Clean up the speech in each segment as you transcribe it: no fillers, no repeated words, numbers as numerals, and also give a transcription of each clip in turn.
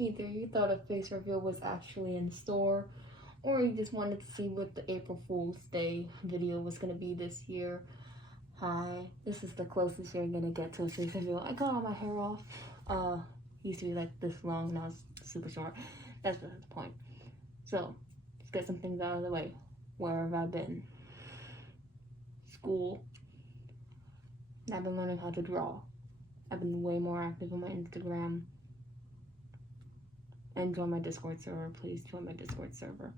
Either you thought a face reveal was actually in store, or you just wanted to see what the April Fool's Day video was going to be this year. Hi, this is the closest you're going to get to a face reveal. I got all my hair off. Used to be like this long, now it's super short. That's the point. So, let's get some things out of the way. Where have I been? School. I've been learning how to draw. I've been way more active on my Instagram. And join my Discord server. Please join my Discord server.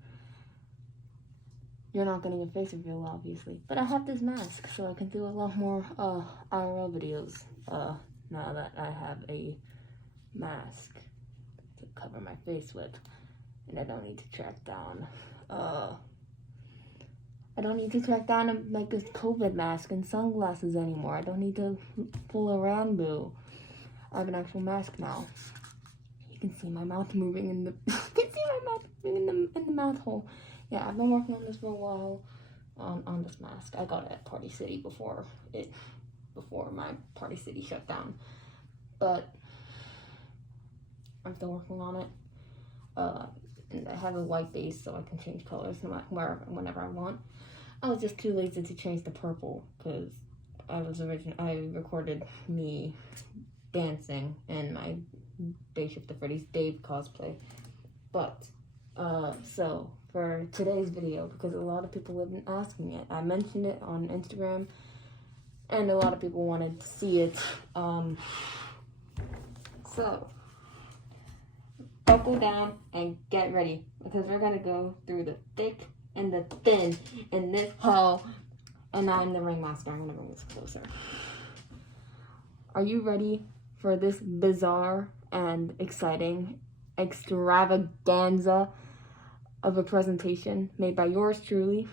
You're not getting a face reveal, obviously. But I have this mask, so I can do a lot more IRL videos. Now that I have a mask to cover my face with. And I don't need to track down like this COVID mask and sunglasses anymore. I don't need to pull a Rambo. I have an actual mask now. You can see my mouth moving in the in the mouth hole. Yeah, I've been working on this for a while on this mask. I got it at Party City before my Party City shut down. But I'm still working on it. And I have a white base, so I can change colors whenever I want. I was just too lazy to change the purple because I recorded me dancing in my Day Shift at Freddy's Dave cosplay. But so for today's video, because a lot of people have been asking it, I mentioned it on Instagram, and a lot of people wanted to see it. So buckle down and get ready, because we're gonna go through the thick and the thin in this haul. And I'm the ringmaster. I'm gonna bring this closer. Are you ready for this bizarre and exciting extravaganza of a presentation made by yours truly,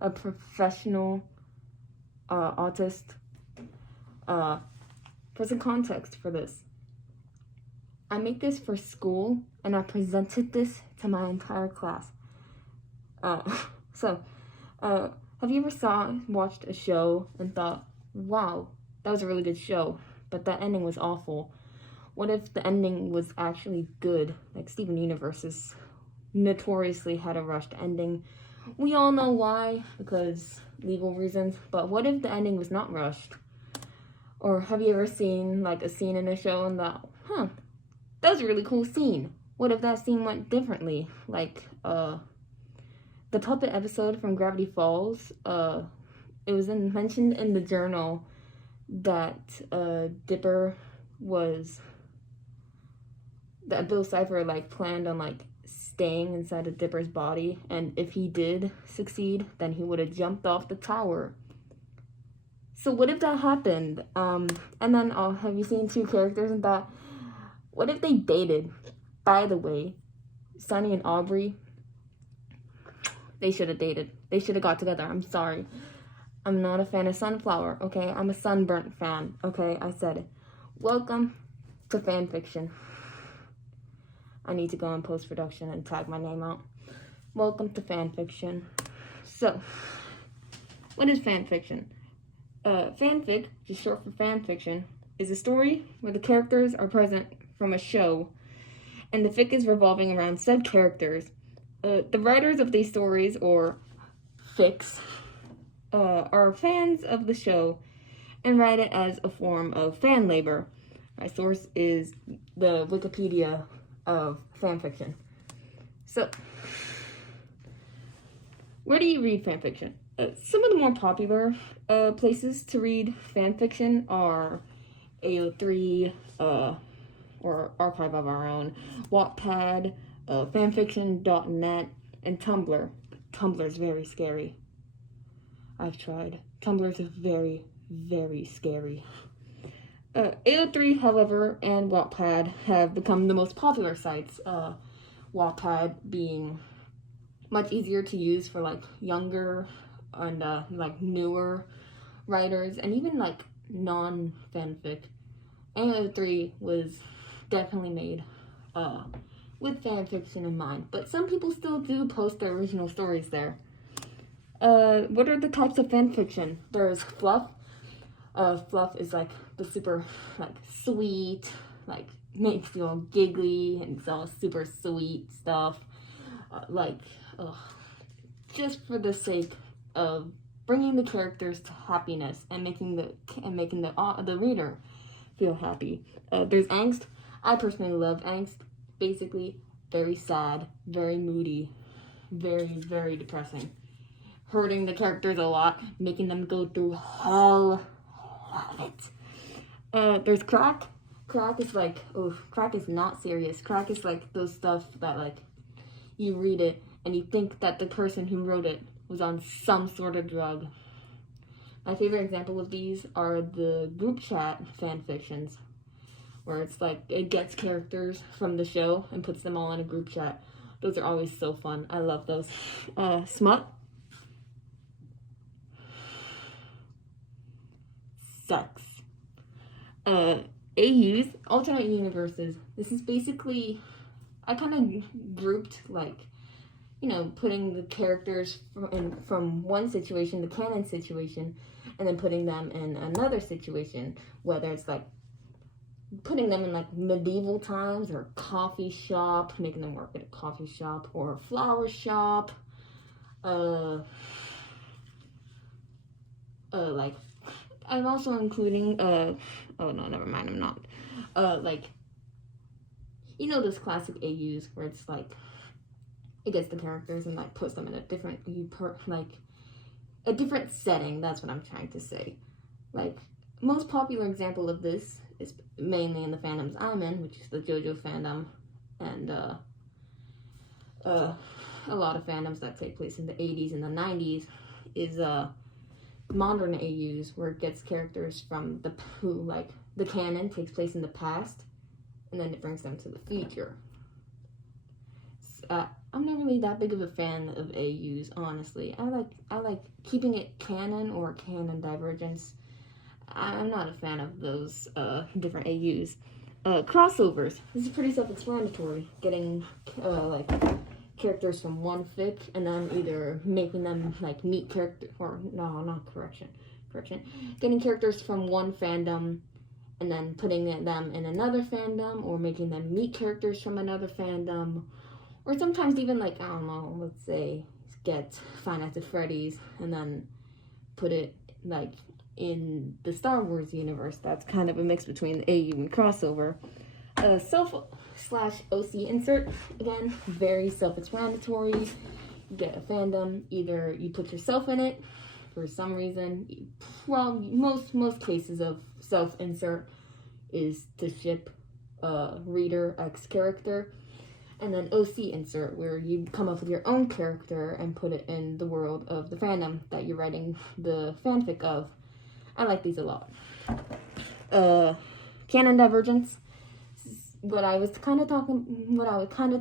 a professional artist? For some context for this, I make this for school, and I presented this to my entire class. Have you ever watched a show and thought, wow, that was a really good show, but that ending was awful? What if the ending was actually good? Like Steven Universe's notoriously had a rushed ending. We all know why, because legal reasons, but what if the ending was not rushed? Or have you ever seen like a scene in a show and thought, that was a really cool scene. What if that scene went differently? Like, the puppet episode from Gravity Falls, it was mentioned in the journal that that Bill Cipher, like, planned on, like, staying inside of Dipper's body, and if he did succeed, then he would have jumped off the tower. So what if that happened? And then, have you seen two characters and thought, what if they dated? By the way, Sunny and Aubrey, they should have dated. They should have got together. I'm sorry. I'm not a fan of Sunflower, okay? I'm a Sunburnt fan, okay? I said it. Welcome to fan fiction. I need to go in post-production and tag my name out. Welcome to fan fiction. So, what is fan fiction? Fanfic, just short for fan fiction, is a story where the characters are present from a show, and the fic is revolving around said characters. The writers of these stories, or fics, are fans of the show and write it as a form of fan labor. My source is the Wikipedia of fanfiction. So, where do you read fanfiction? Some of the more popular places to read fanfiction are AO3, or Archive of Our Own, Wattpad, fanfiction.net, and Tumblr. Tumblr's very scary. I've tried. Tumblr's very, very scary. AO3, however, and Wattpad have become the most popular sites. Wattpad being much easier to use for like younger and like newer writers, and even like non-fanfic. AO3 was definitely made with fanfiction in mind, but some people still do post their original stories there. What are the types of fanfiction? There's fluff. Fluff is like the super like sweet, like makes me feel giggly and it's all super sweet stuff. Like, just for the sake of bringing the characters to happiness and making the reader feel happy. There's angst. I personally love angst. Basically, very sad, very moody, very, very depressing. Hurting the characters a lot, making them go through hell. Love it. There's crack. Crack is like, crack is not serious. Crack is like those stuff that like you read it and you think that the person who wrote it was on some sort of drug. My favorite example of these are the group chat fan fictions, where it's like it gets characters from the show and puts them all in a group chat. Those are always so fun. I love those. Smut. Sex. AUs, alternate universes. This is basically, I kind of grouped like, putting the characters from one situation, the canon situation, and then putting them in another situation, whether it's like putting them in like medieval times or a coffee shop, making them work at a coffee shop or a flower shop. Like I'm also including oh no, never mind, I'm not. Like those classic AUs where it's like it gets the characters and like puts them in a different a different setting. That's what I'm trying to say. Like most popular example of this is mainly in the fandoms I'm in, which is the JoJo fandom, and a lot of fandoms that take place in the 80s and the 90s is modern AUs, where it gets characters from the canon takes place in the past, and then it brings them to the future. I'm not really that big of a fan of AUs, honestly. I like keeping it canon or canon divergence. I'm not a fan of those different AUs. Crossovers. This is pretty self-explanatory. Getting characters from one fic and then either making them like meet character or no, not correction. Getting characters from one fandom and then putting them in another fandom, or making them meet characters from another fandom, or sometimes even like, I don't know, let's say get Five Nights at Freddy's and then put it like in the Star Wars universe. That's kind of a mix between the AU and crossover. Self/OC insert, again, very self-explanatory. You get a fandom, either you put yourself in it for some reason. Well, most cases of self-insert is to ship reader X character. And then OC insert, where you come up with your own character and put it in the world of the fandom that you're writing the fanfic of. I like these a lot. Canon divergence. What I was kind of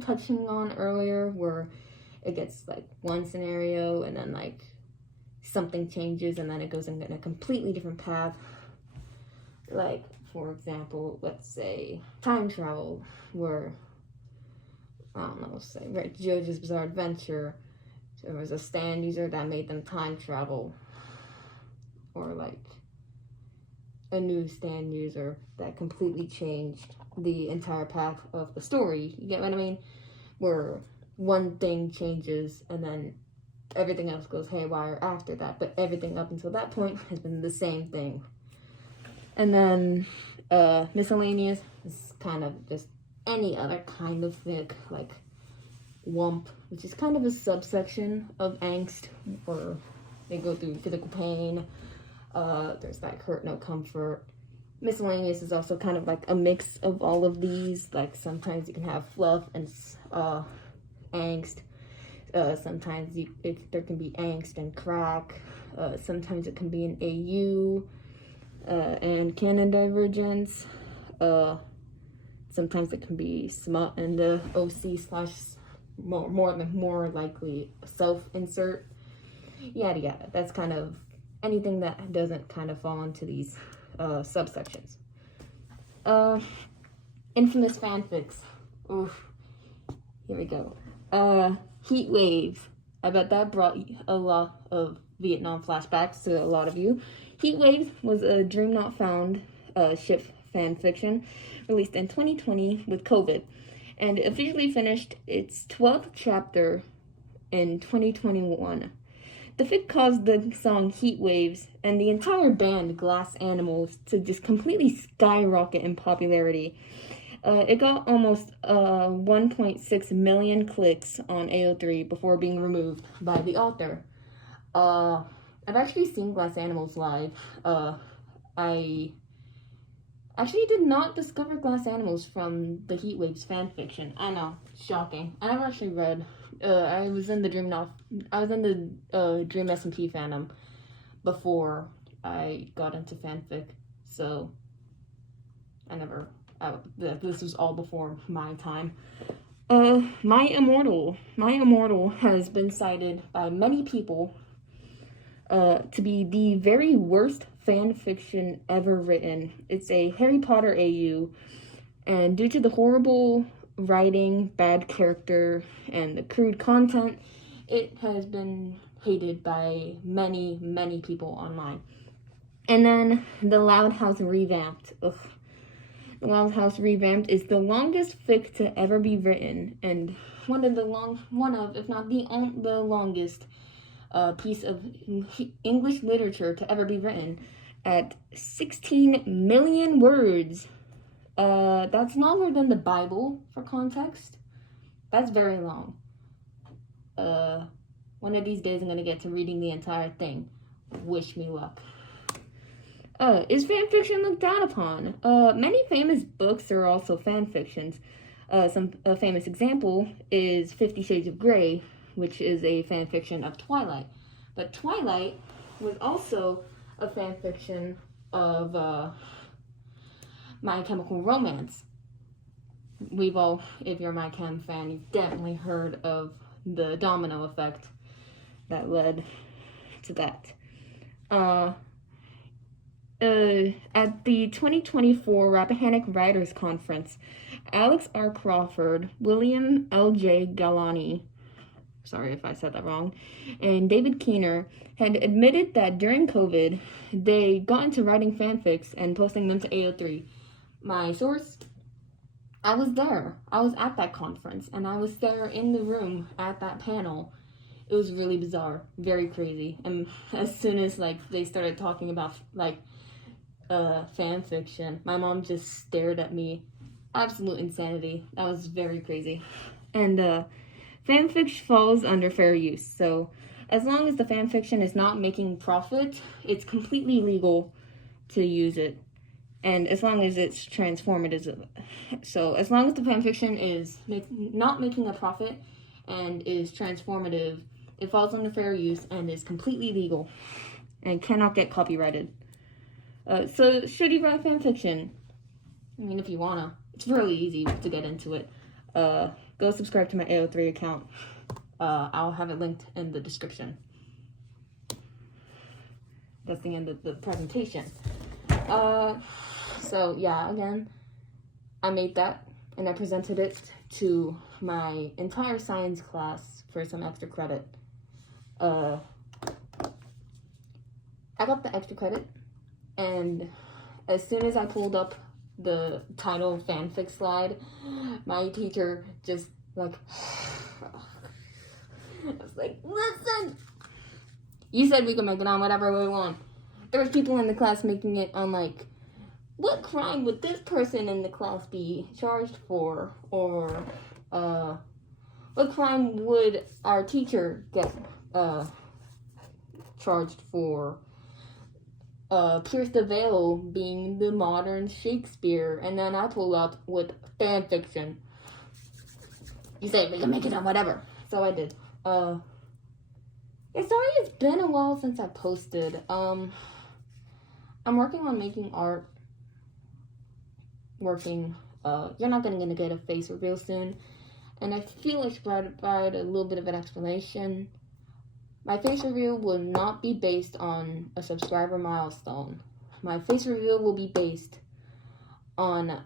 touching on earlier, where it gets like one scenario and then like something changes and then it goes in a completely different path. Like, for example, let's say time travel, where I don't know, let's say JoJo's Bizarre Adventure, there was a stand user that made them time travel, or like a new stand user that completely changed the entire path of the story. You get what I mean? Where one thing changes and then everything else goes haywire after that, but everything up until that point has been the same thing. And then miscellaneous is kind of just any other kind of fic, like Wump, which is kind of a subsection of angst, where they go through physical pain. There's like Hurt No Comfort. Miscellaneous is also kind of like a mix of all of these. Like sometimes you can have fluff and angst. Sometimes there can be angst and crack. Sometimes it can be an AU and canon divergence. Sometimes it can be smut and the OC / more likely self-insert. Yada yada. That's kind of anything that doesn't kind of fall into these subsections. Infamous fanfics. Oof. Here we go. Heat Wave. I bet that brought a lot of Vietnam flashbacks to a lot of you. Heat Wave was a Dream Not Found ship fan fiction, released in 2020 with COVID, and officially finished its 12th chapter in 2021. The fic caused the song Heat Waves and the entire band Glass Animals to just completely skyrocket in popularity. It got almost 1.6 million clicks on AO3 before being removed by the author. I've actually seen Glass Animals live. I actually did not discover Glass Animals from the Heat Waves fanfiction. I know, shocking. I never actually read. I was in the Dream SMP fandom before I got into fanfic, so this was all before my time. My Immortal has been cited by many people to be the very worst fan fiction ever written. It's a Harry Potter AU, and due to the horrible writing, bad character, and the crude content, it has been hated by many, many people online. And then The Loud House Revamped. Ugh. The Loud House Revamped is the longest fic to ever be written, and one of, if not the longest piece of English literature to ever be written, at 16 million words. That's longer than the Bible, for context. That's very long. One of these days I'm gonna get to reading the entire thing. Wish me luck. Is fanfiction looked down upon? Many famous books are also fanfictions. A famous example is 50 Shades of Grey, which is a fanfiction of Twilight. But Twilight was also a fanfiction of My Chemical Romance. If you're a My Chem fan, you've definitely heard of the domino effect that led to that. At the 2024 Rappahannock Writers Conference, Alex R. Crawford, William L.J. Galani, sorry if I said that wrong, and David Keener had admitted that during COVID, they got into writing fanfics and posting them to AO3. My source, I was there. I was at that conference, and I was there in the room at that panel. It was really bizarre, very crazy. And as soon as they started talking about fan fiction, my mom just stared at me. Absolute insanity. That was very crazy. And fanfiction falls under fair use. So as long as the fanfiction is not making profit, it's completely legal to use it. And as long as it's transformative. So as long as the fanfiction is not making a profit and is transformative, it falls under fair use and is completely legal and cannot get copyrighted. So should you write fanfiction? I mean, if you wanna. It's really easy to get into it. Go subscribe to my AO3 account. I'll have it linked in the description. That's the end of the presentation. So yeah, again, I made that and I presented it to my entire science class for some extra credit. I got the extra credit, and as soon as I pulled up the title fanfic slide, my teacher just I was like, listen, you said we could make it on whatever we want. There was people in the class making it on what crime would this person in the class be charged for? Or what crime would our teacher get charged for? Pierce the Veil being the modern Shakespeare, and then I pull up with fan fiction. You said we can make it on whatever, so I did. Yeah, sorry it's been a while since I posted. I'm working on making art. You're not gonna get a face reveal soon, and I feel I should provide a little bit of an explanation. My face reveal will not be based on a subscriber milestone. My face reveal will be based on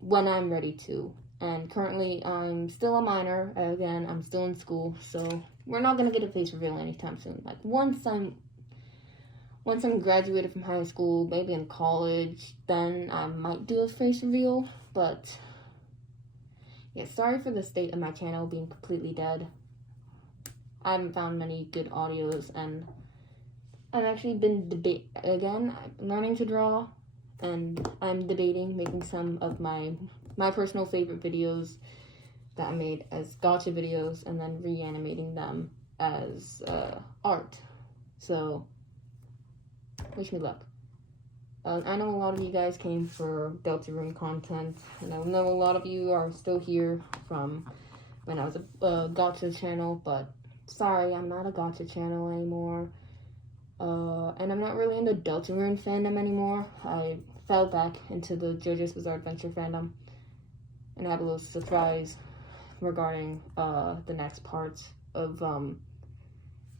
when I'm ready to. And currently, I'm still a minor. Again, I'm still in school, so we're not gonna get a face reveal anytime soon. Once once I'm graduated from high school, maybe in college, then I might do a face reveal. But yeah, sorry for the state of my channel being completely dead. I haven't found many good audios, and I've actually been I'm learning to draw, and I'm debating making some of my personal favorite videos that I made as gotcha videos, and then reanimating them as art. So wish me luck. I know a lot of you guys came for Deltarune content, and I know a lot of you are still here from when I was a gotcha channel, but sorry, I'm not a gotcha channel anymore. And I'm not really into Deltarune fandom anymore. I fell back into the JoJo's Bizarre Adventure fandom, and I have a little surprise regarding the next parts of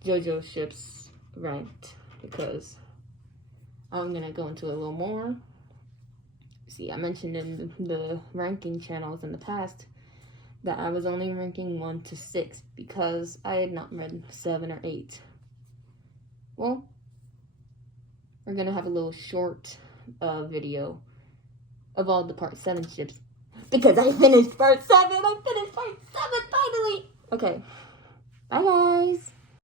JoJo ships ranked, because I'm gonna go into a little more. See, I mentioned in the ranking channels in the past that I was only ranking 1 to 6 because I had not read 7 or 8. Well, we're gonna have a little short video of all the part 7 ships, because I finished part 7. I finished part 7 finally. Okay, bye guys.